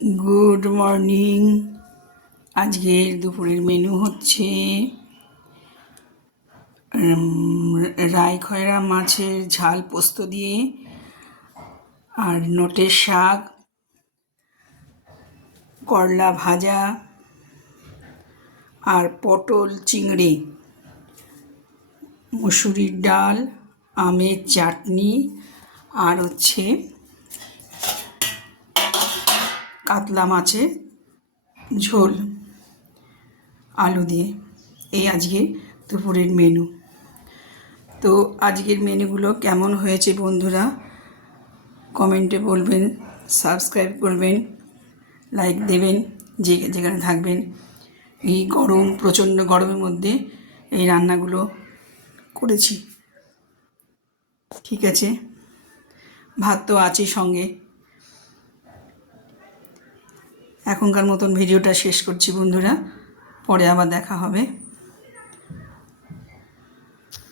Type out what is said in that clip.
Good morning. আজকের দুপুরের menu হচ্ছে রাই খয়রা মাছের ঝাল পোস্ত দিয়ে, আর নটের শাক, করলা ভাজা, আর পটল চিংড়ি, মুসুরির ডাল, আমের চাটনি, আর হচ্ছে কাতলা মাছের ঝোল আলু দিয়ে। এই আজকে দুপুরের মেনু। তো আজকের মেনুগুলো কেমন হয়েছে বন্ধুরা কমেন্টে বলবেন, সাবস্ক্রাইব করবেন, লাইক দেবেন যেখানে থাকবেন। এই প্রচণ্ড গরমের মধ্যে এই রান্নাগুলো করেছি। ঠিক আছে, ভাত তো আছে সঙ্গে। এখনকার মতন ভিডিওটা শেষ করছি বন্ধুরা, পরে আবার দেখা হবে।